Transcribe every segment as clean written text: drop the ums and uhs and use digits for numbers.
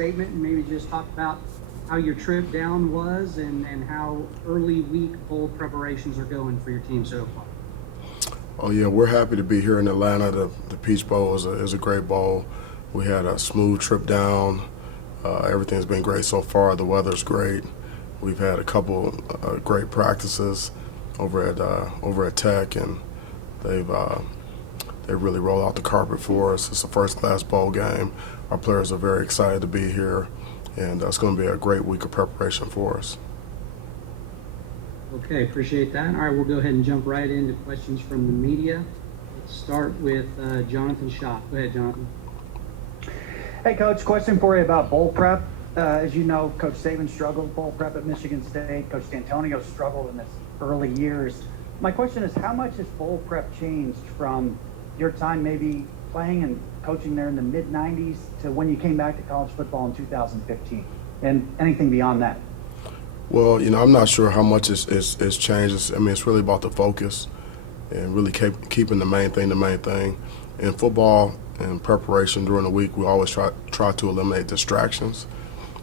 statement and maybe just talk about how your trip down was and how early week bowl preparations are going for your team so far. Oh yeah, we're happy to be here in Atlanta. The Peach Bowl is a great bowl. We had a smooth trip down. Everything's been great so far. The weather's great. We've had a couple great practices over at Tech, and they've they really rolled out the carpet for us. It's a first-class bowl game. Our players are very excited to be here, and it's going to be a great week of preparation for us. Okay, appreciate that. All right, we'll go ahead and jump right into questions from the media. Let's start with Jonathan Schott. Go ahead, Jonathan. Hey, Coach, question for you about bowl prep. As you know, Coach Saban struggled with bowl prep at Michigan State. Coach D'Antonio struggled in his early years. My question is, how much has bowl prep changed from your time maybe playing and coaching there in the mid-'90s to when you came back to college football in 2015, and anything beyond that? Well, I'm not sure how much it's changed. It's really about the focus and really keeping the main thing. In football and preparation during the week, we always try to eliminate distractions.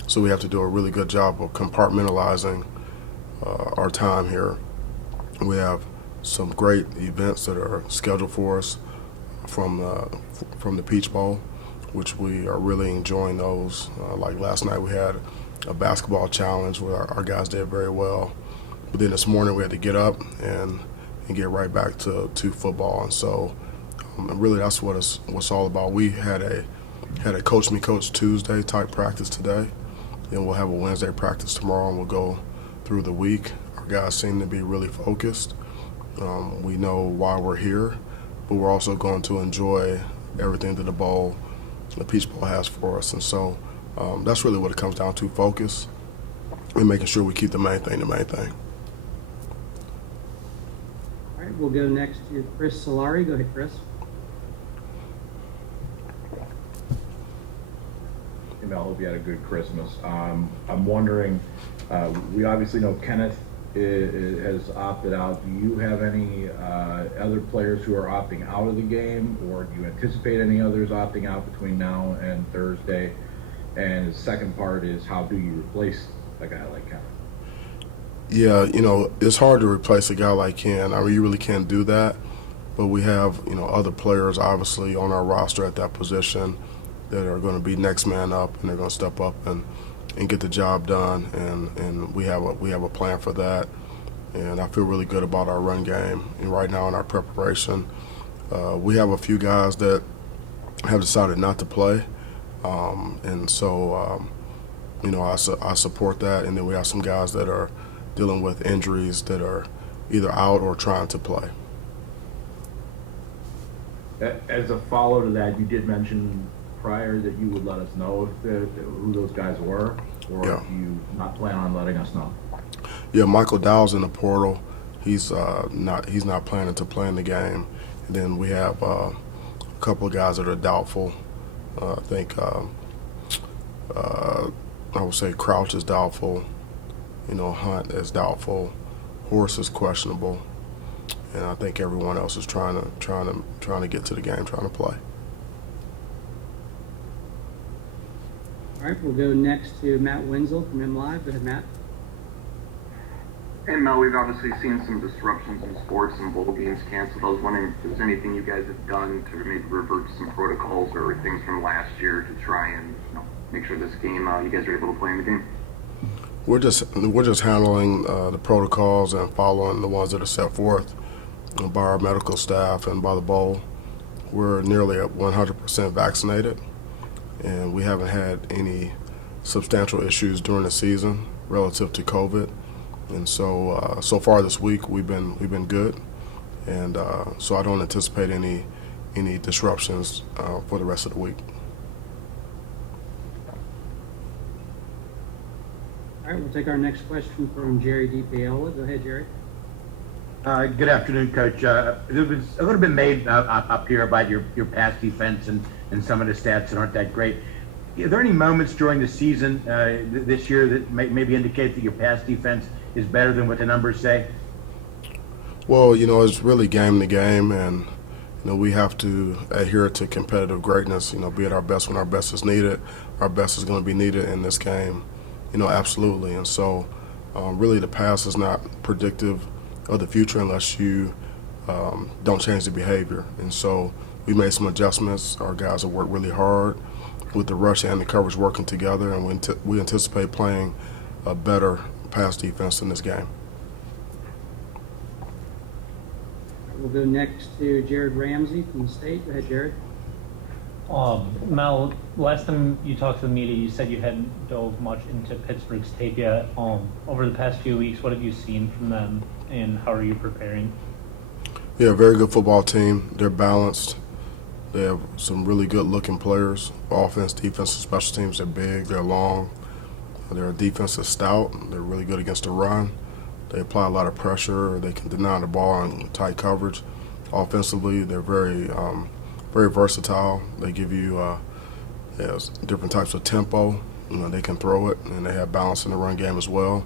So we have to do a really good job of compartmentalizing our time here. We have some great events that are scheduled for us from the Peach Bowl, which we are really enjoying those. Like last night we had a basketball challenge where our guys did very well. But then this morning we had to get up and get right back to football. And so really that's what it's all about. We had a Coach Me Coach Tuesday type practice today. Then we'll have a Wednesday practice tomorrow, and we'll go through the week. Our guys seem to be really focused. We know why we're here, but we're also going to enjoy everything that the Peach Bowl has for us. And so that's really what it comes down to, focus and making sure we keep the main thing. All right, we'll go next to Chris Solari. Go ahead, Chris. I hope you had a good Christmas. I'm wondering, we obviously know Kenneth has opted out. Do you have any other players who are opting out of the game, or do you anticipate any others opting out between now and Thursday? And the second part is, how do you replace a guy like Kenneth? Yeah, it's hard to replace a guy like Ken. You really can't do that. But we have, other players obviously on our roster at that position that are going to be next man up, and they're going to step up and get the job done. And we have a plan for that. And I feel really good about our run game. And right now in our preparation, we have a few guys that have decided not to play. And so, I support that. And then we have some guys that are dealing with injuries that are either out or trying to play. As a follow to that, you did mention prior that you would let us know who those guys were, or Yeah. do you not plan on letting us know? Yeah, Michael Dowell's in the portal. He's not planning to play in the game. And then we have a couple of guys that are doubtful. I think I would say Crouch is doubtful. Hunt is doubtful. Horse is questionable. And I think everyone else is trying to get to the game, trying to play. All right, we'll go next to Matt Wenzel from MLive. Go ahead, Matt. Hey, Mel, we've obviously seen some disruptions in sports and bowl games canceled. I was wondering if there's anything you guys have done to maybe revert to some protocols or things from last year to try and make sure this game you guys are able to play in the game. We're just handling the protocols and following the ones that are set forth by our medical staff and by the bowl. We're nearly at 100% vaccinated, and we haven't had any substantial issues during the season relative to COVID. And so so far this week we've been good, and so I don't anticipate any disruptions for the rest of the week. All right, we'll take our next question from Jerry DiPaola. Go ahead, Jerry. Good afternoon, Coach. There's been a little bit made up here about your pass defense and some of the stats that aren't that great. Are there any moments during the season this year that maybe indicate that your pass defense is better than what the numbers say? Well, it's really game to game, and we have to adhere to competitive greatness, be at our best when our best is needed. Our best is going to be needed in this game, absolutely. And so really the past is not predictive of the future unless you don't change the behavior. And so we made some adjustments. Our guys have worked really hard with the rush and the coverage working together, and we anticipate playing a better pass defense in this game. We'll go next to Jared Ramsey from the state. Go ahead, Jared. Mel, last time you talked to the media, you said you hadn't dove much into Pittsburgh's tape yet. Over the past few weeks, what have you seen from them, and how are you preparing? Yeah, very good football team. They're balanced. They have some really good-looking players. Offense, defense, and special teams. They're big. They're long. Their defense is stout. They're really good against the run. They apply a lot of pressure. They can deny the ball in tight coverage. Offensively, they're very versatile. They give you different types of tempo. They can throw it, and they have balance in the run game as well.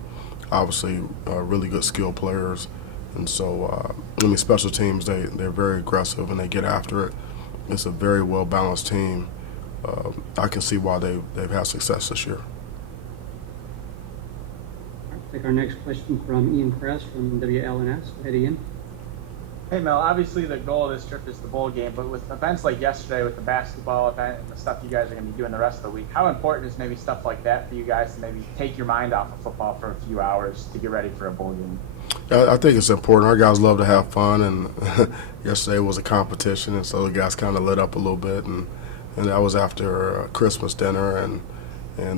Obviously, really good skill players. And so, special teams, they're very aggressive, and they get after it. It's a very well-balanced team. I can see why they've had success this year. Take our next question from Ian Kress from WLNS. Go ahead, Ian. Hey Mel, obviously the goal of this trip is the bowl game, but with events like yesterday with the basketball event and the stuff you guys are going to be doing the rest of the week, how important is maybe stuff like that for you guys to maybe take your mind off of football for a few hours to get ready for a bowl game? I think it's important. Our guys love to have fun, and yesterday was a competition, and so the guys kind of lit up a little bit, and that was after Christmas dinner, and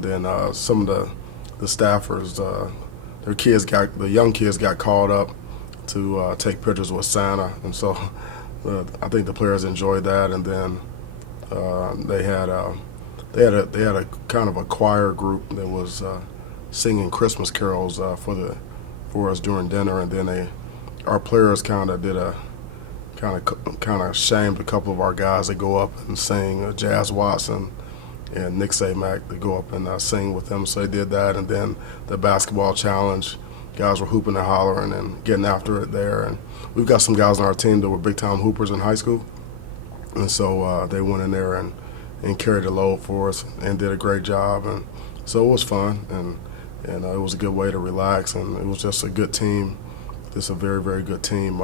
then some of the staffers, the young kids got called up to take pictures with Santa, and so I think the players enjoyed that. And then they had a kind of a choir group that was singing Christmas carols for us during dinner, and then our players kind of shamed a couple of our guys that go up and sing. Jazz Watson and Nick Samac, they go up and sing with them, so they did that. And then the basketball challenge, guys were hooping and hollering and getting after it there. And we've got some guys on our team that were big-time hoopers in high school, and so they went in there and carried the load for us and did a great job. And so it was fun, and it was a good way to relax, and it was just a good team. It's a very, very good team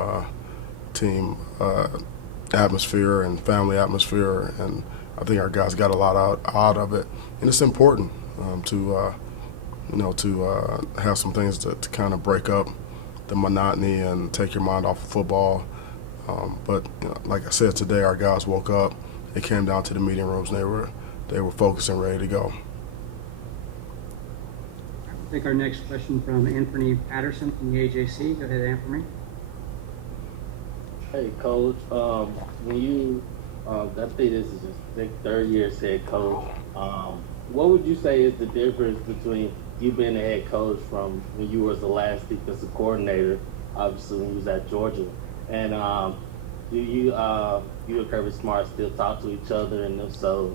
atmosphere and family atmosphere, and I think our guys got a lot out of it. And it's important to have some things to kind of break up the monotony and take your mind off of football. But like I said, today our guys woke up, they came down to the meeting rooms, and they were focused and ready to go. I'll take our next question from Anthony Patterson from the AJC. Go ahead, Anthony. Hey, Coach. When you, I think this is your third year as head coach. What would you say is the difference between you being a head coach from when you was the last defensive coordinator, obviously when you was at Georgia, and do you and Kirby Smart still talk to each other, and if so,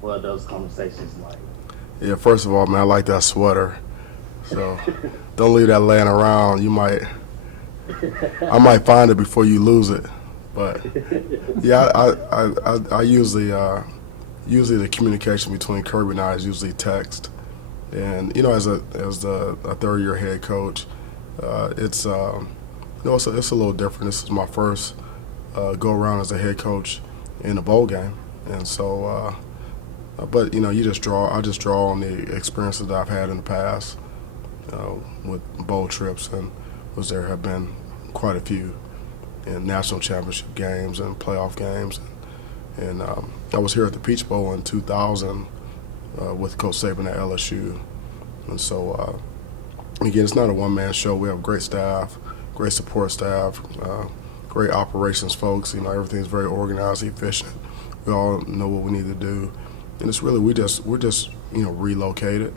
what are those conversations like? Yeah, first of all, man, I like that sweater. So don't leave that laying around. I might find it before you lose it. But yeah, I usually the communication between Kirby and I is usually text. And as a third year head coach, it's a little different. This is my first go around as a head coach in a bowl game, and so but I just draw on the experiences that I've had in the past with bowl trips, and there have been quite a few in national championship games and playoff games, and I was here at the Peach Bowl in 2000 with Coach Saban at LSU, and so again, it's not a one-man show. We have great staff, great support staff, great operations folks. Everything's very organized, efficient. We all know what we need to do, and it's really we're just relocated,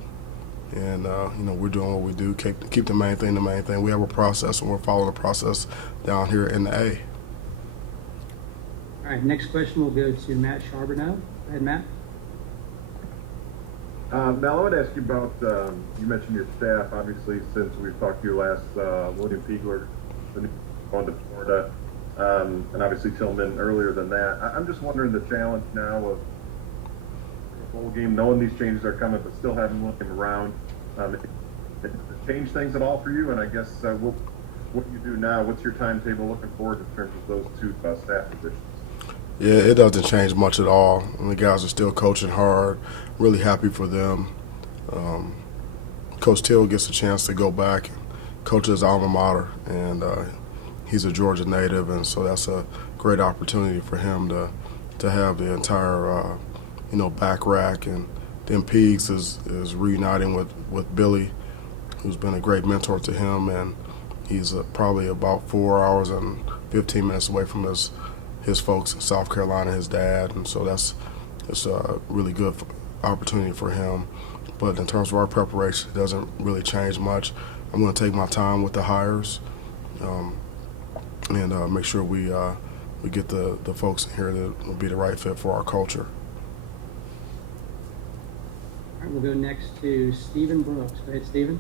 and we're doing what we do. Keep the main thing the main thing. We have a process, and we're following the process down here in the A. All right, next question will go to Matt Charbonneau. Go ahead, Matt. Mel, I would ask you about, you mentioned your staff, obviously, since we've talked to you last, William Piegler, going to Florida. and obviously Tillman earlier than that. I'm just wondering the challenge now of a bowl game, knowing these changes are coming, but still having William around. It change things at all for you? And I guess what do you do now? What's your timetable looking forward in terms of those two staff positions? Yeah, it doesn't change much at all. And the guys are still coaching hard. Really happy for them. Coach Till gets a chance to go back and coach his alma mater, and he's a Georgia native, and so that's a great opportunity for him to have the entire back rack. And then Peegs is reuniting with Billy, who's been a great mentor to him, and he's probably about 4 hours and 15 minutes away from his folks in South Carolina, his dad, and so it's a really good opportunity for him. But in terms of our preparation, it doesn't really change much. I'm going to take my time with the hires and make sure we get the folks in here that will be the right fit for our culture. All right, we'll go next to Stephen Brooks. Go ahead, Stephen.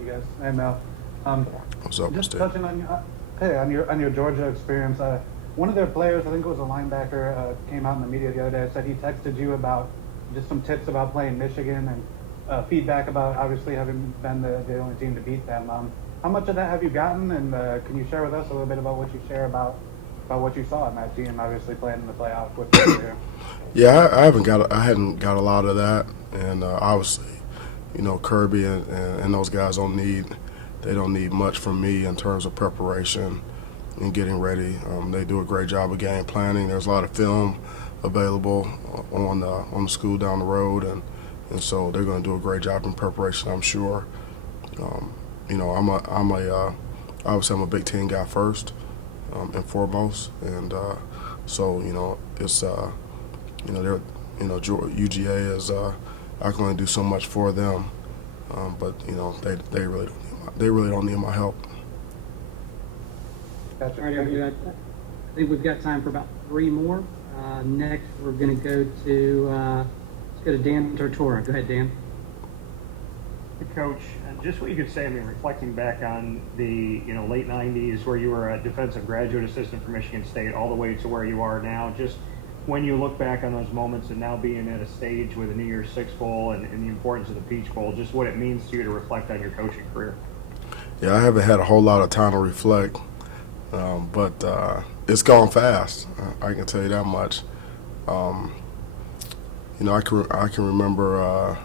You guys, hey Mel. What's up, Just Steve? touching on your Georgia experience. One of their players, I think it was a linebacker, came out in the media the other day. Said he texted you about just some tips about playing Michigan and feedback about obviously having been the only team to beat them. How much of that have you gotten? And can you share with us a little bit about what you share about what you saw in that team, obviously playing in the playoff with you here? Yeah, I hadn't got a lot of that, and obviously, Kirby and those guys don't need much from me in terms of preparation and getting ready. They do a great job of game planning. There's a lot of film available on the school down the road, and so they're going to do a great job in preparation, I'm sure. Obviously I'm a Big Ten guy first and foremost, and so it's UGA is I can only do so much for them, but they really don't need my help. Gotcha. All right, I think we've got time for about 3 more. Next, we're going to go to let's go to Dan Tortora. Go ahead, Dan. Coach, just what you could say, reflecting back on the late 90s where you were a defensive graduate assistant for Michigan State all the way to where you are now, just when you look back on those moments and now being at a stage with a New Year's Six Bowl and the importance of the Peach Bowl, just what it means to you to reflect on your coaching career. Yeah, I haven't had a whole lot of time to reflect, but it's gone fast. I can tell you that much. I can remember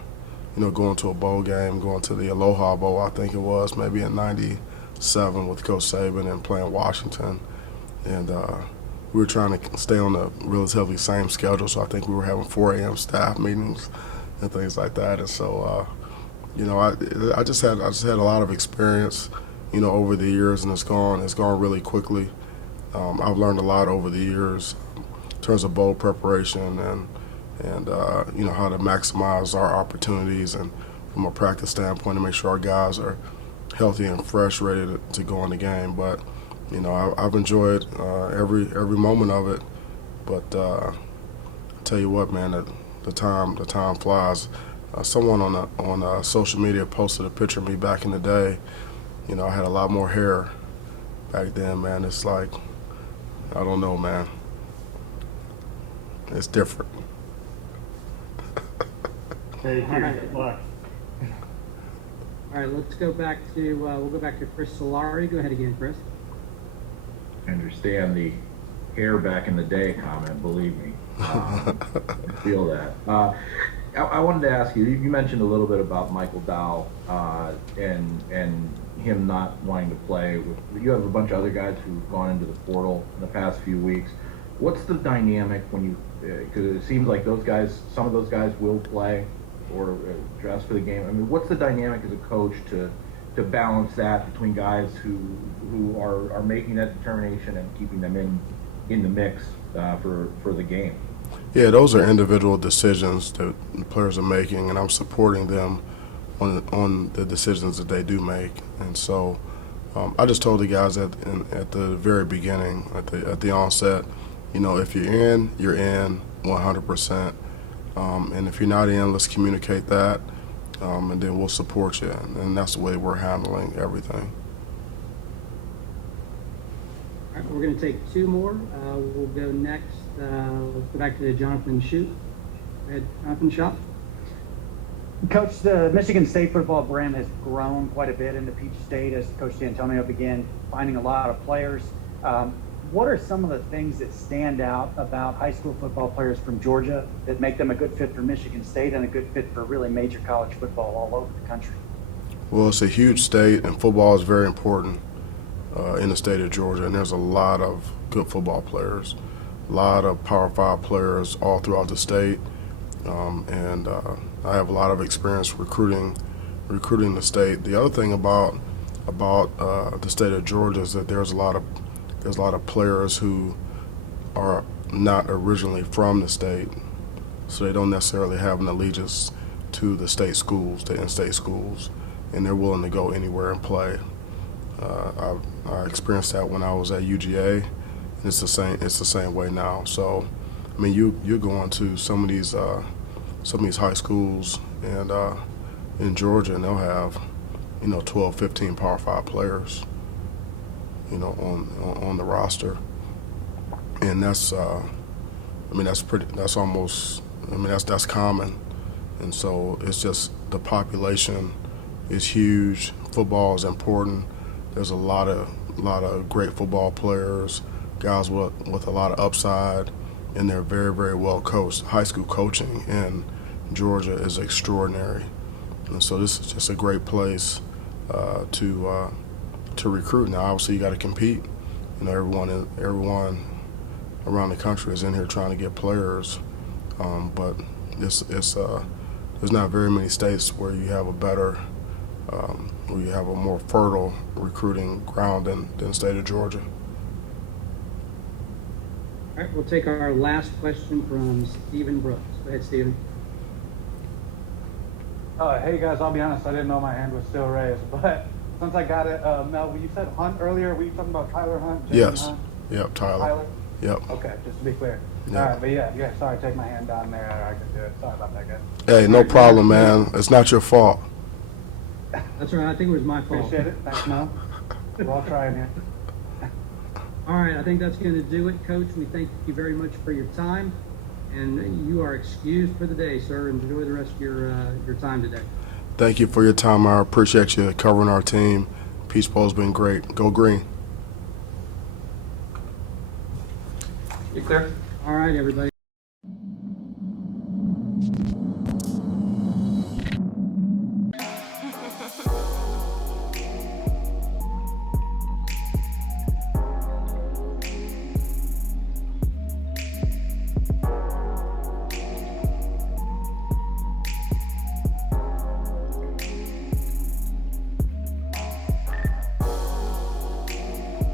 going to a bowl game, going to the Aloha Bowl, I think it was, maybe in '97 with Coach Saban and playing Washington. And we were trying to stay on the relatively same schedule, so I think we were having 4 a.m. staff meetings and things like that. And so, I just had a lot of experience, over the years, and it's gone really quickly. I've learned a lot over the years in terms of bowl preparation and how to maximize our opportunities and from a practice standpoint to make sure our guys are healthy and fresh, ready to go in the game. But I've enjoyed every moment of it. But I tell you what, man, the time flies. Someone on social media posted a picture of me back in the day. I had a lot more hair back then, man. It's like, I don't know, man. It's different. Hey, good luck. All right, let's go back to we'll go back to Chris Solari. Go ahead again, Chris. I understand the hair back in the day comment, believe me. I feel that. I wanted to ask you mentioned a little bit about Michael Dow and him not wanting to play. You have a bunch of other guys who've gone into the portal in the past few weeks. What's the dynamic when you, because it seems like some of those guys will play or dress for the game. What's the dynamic as a coach to balance that between guys who are making that determination and keeping them in the mix for the game? Yeah, those are individual decisions that the players are making, and I'm supporting them on the decisions that they do make. And so I just told the guys at the very beginning, at the onset, if you're in, you're in 100%. And if you're not in, let's communicate that, and then we'll support you. And that's the way we're handling everything. All right, we're going to take two more. We'll go next. Let's go back to Jonathan Shute. Go ahead, Jonathan Shop. Coach, the Michigan State football brand has grown quite a bit into Peach State as Coach D'Antonio began finding a lot of players. What are some of the things that stand out about high school football players from Georgia that make them a good fit for Michigan State and a good fit for really major college football all over the country? Well, it's a huge state, and football is very important in the state of Georgia, and there's a lot of good football players, a lot of Power 5 players all throughout the state, and I have a lot of experience recruiting the state. The other thing about the state of Georgia is that there's a lot of players who are not originally from the state, so they don't necessarily have an allegiance to the state schools, the in-state schools, and they're willing to go anywhere and play. I experienced that when I was at UGA, and it's the same way now. So, I mean, you're going to some of these high schools and in Georgia, and they'll have 12, 15 Power 5 players, on the roster, and that's common, and so it's just the population is huge. Football is important. There's a lot of great football players, guys with a lot of upside, and they're very, very well coached. High school coaching in Georgia is extraordinary, and so this is just a great place to recruit. Now, obviously, you got to compete. Everyone around the country is in here trying to get players, but there's not very many states where you have where you have a more fertile recruiting ground than the state of Georgia. All right, we'll take our last question from Stephen Brooks. Go ahead, Stephen. Hey guys, I'll be honest, I didn't know my hand was still raised, but since I got it, Mel, you said Hunt earlier. Were you talking about Tyler Hunt? Jaden Yes. Hunt? Yep, Tyler. Tyler? Yep. Okay, just to be clear. Yep. All right, but yeah, sorry, take my hand down there. I can do it. Sorry about that, guys. Hey, no problem, man. It's not your fault. That's right. I think it was my fault. Appreciate it. Thanks, Mel. We're all trying here. All right, I think that's going to do it, Coach. We thank you very much for your time, and you are excused for the day, sir. Enjoy the rest of your time today. Thank you for your time. I appreciate you covering our team. Peach Bowl's been great. Go green. You clear? All right, everybody.